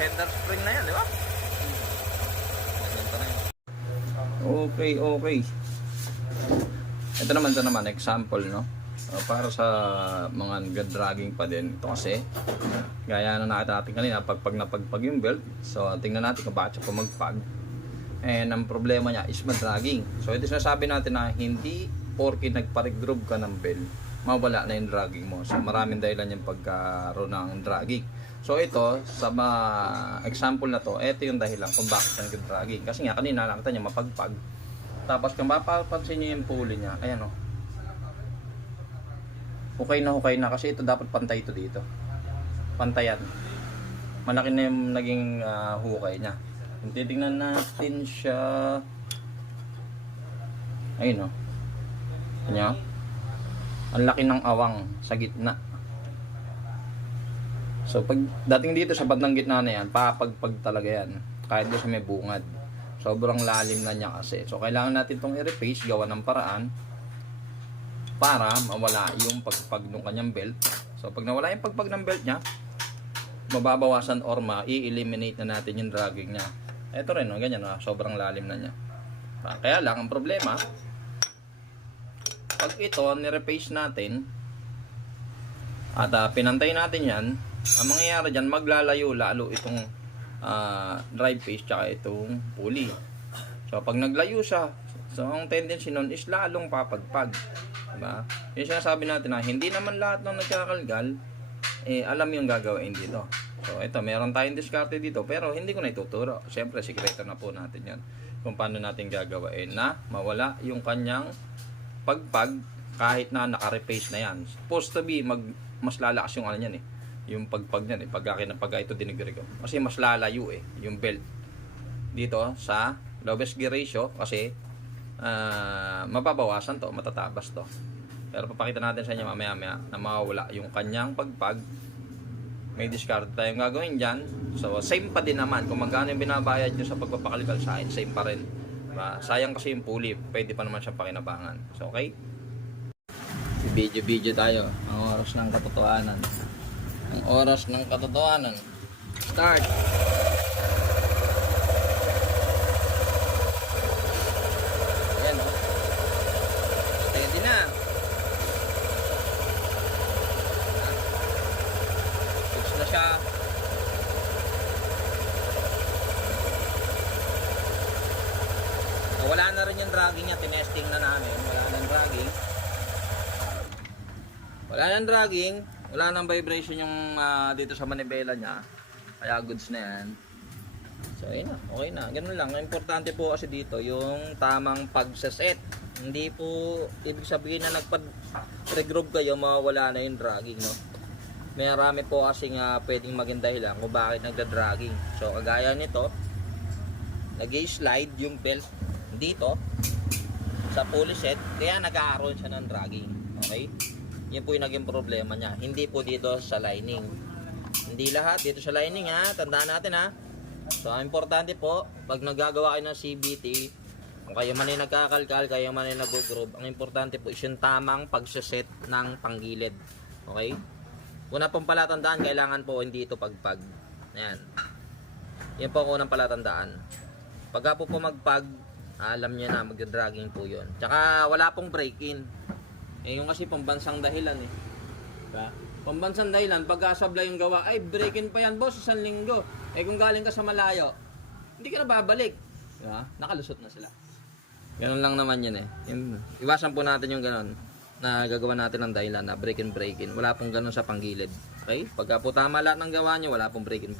Fender spring na yan, di ba? Okay, okay. Ito naman, example, no? Para sa mga dragging pa din. Ito kasi, gaya na nakita natin kanina, pag napagpag yung belt. So, tingnan natin kung bakit siya pumagpag. And ang problema niya is madragging. So, ito sinasabi natin na hindi porke nagpa-regroove ka ng belt, mawala na yung dragging mo. So, maraming dahilan yung pagkaroon ng dragging. So, ito, sa example na to, ito yung dahilan kung bakit siya nag-dragging. Kasi nga, kanina nakita niya mapagpag. Tapos kung mapapansin niyo yung pulley niya, ayan o. Hukay na kasi ito dapat pantay ito dito. Pantayan. Malaki na yung naging hukay niya. Kung titignan natin siya, ayun o. Kanya, ang laki ng awang sa gitna. So pag dating dito sa bandang gitna na yan, papagpag talaga yan. Kahit doon sa may bungad. Sobrang lalim na niya kasi. So kailangan natin itong i-replace, gawa ng paraan para mawala yung pagpag ng kanyang belt. So pag nawala yung pagpag ng belt niya, mababawasan or i-eliminate na natin yung dragging niya. Ito rin, no? Ganyan, no? Sobrang lalim na niya. Kaya lang, ang problema, pag ito, ni-replace natin at pinantay natin yan, ang mangyayari dyan, maglalayo lalo itong drive face tsaka itong pulley. So pag naglayo siya, so ang tendency nun is lalong papagpag, diba? Yung sinasabi natin na hindi naman lahat ng nagkakalgal alam yung gagawin dito. So ito, meron tayong diskarte dito, pero hindi ko na ituturo. Siyempre sikreto na po natin yan kung paano natin gagawin na mawala yung kanyang pagpag kahit na naka-replace na yan. Supposed to be mas lalakas yung ano yan yung pagpag niyan pag ito dinigre ko. Kasi mas lalayo yung belt dito sa lowest gear ratio kasi mababawasan to, matatabas to. Pero papakita natin sa inyo mamaya na mawawala yung kanyang pagpag. May discard tayong gagawin dyan. So same pa din naman kung magkano yung binabayad nyo sa pagpapakalkal sa akin, same pa rin, diba? Sayang kasi yung pulley, pwede pa naman siyang pakinabangan. So okay, video tayo. Ang oras ng katotohanan. Ang oras ng katotohanan. Start! Ayan o. Steady na. Fix na siya. So, wala na rin yung dragging niya. Tinesting na namin. Wala nang dragging. Wala nang vibration yung dito sa manibela niya. Kaya goods na yan. So ayun na, okay na. Ganun lang. Importante po kasi dito yung tamang pagsaset. Hindi po ibig sabihin na nagpa-regroove kayo, mawawala na yung dragging, no? May marami po kasi pwedeng maging dahilan kung bakit nagda-dragging. So kagaya nito, nag-slide yung belt dito sa pulley set, kaya nag-aaroon siya ng dragging. Okay? Yan po yung naging problema niya. Hindi po dito sa lining. Hindi lahat dito sa lining, ha. Tandaan natin, ha. So, ang importante po, pag naggagawa kayo ng CBT, kung kayo man ay nagkakalkal, kayo man ay nag-groove, ang importante po is yung tamang pagsaset ng panggilid. Okay? Una pong palatandaan, kailangan po hindi ito pagpag. Ayan. Yan po ang unang palatandaan. Pagka po magpag, alam niya na, mag-dragging po yun. Tsaka wala pong break-in. Yung kasi pambansang dahilan diba? Pambansang dahilan, pagkasablay yung gawa, ay break-in pa yan boss, 1 linggo. Kung galing ka sa malayo, hindi ka na babalik, diba? Nakalusot na sila. Ganun lang naman yun Iwasan po natin yung ganun na gagawa natin ng dahilan na break-in. Wala pong ganun sa panggilid. Okay? Pagka po tama lahat ng gawa nyo, wala pong break-in.